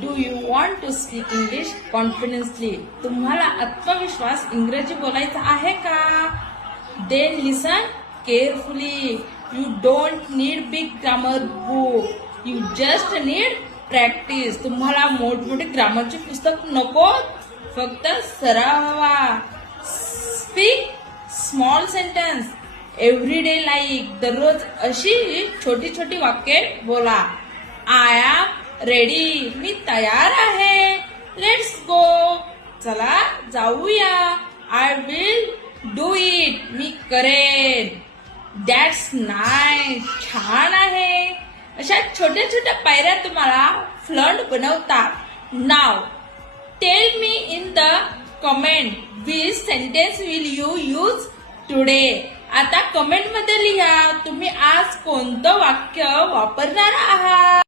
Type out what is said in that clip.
Do you want to speak English confidently? तुम्हाला आत्मविश्वास इंग्रजी बोलायचा आहे का? Then listen carefully. You don't need big grammar book, you just need practice. तुम्हाला मोठमोठे ग्रामरचे पुस्तक नको, फक्त सराव हवा. Speak small sentence every day like. दररोज अशी छोटी छोटी वाक्ये बोला. आय एम रेडी, मी तयार आहे. लेट्स गो, चला जाऊया. आय विल डू इट, मी करेन. दॅट्स नाईस, छान आहे. अशा छोट्या छोट्या पायऱ्या तुम्हाला फ्लुएंट बनवतात. Now tell me in the comment which sentence will you use today. आता कमेंट मध्ये लिहा तुम्ही आज कोणतं वाक्य वापरणार आहात.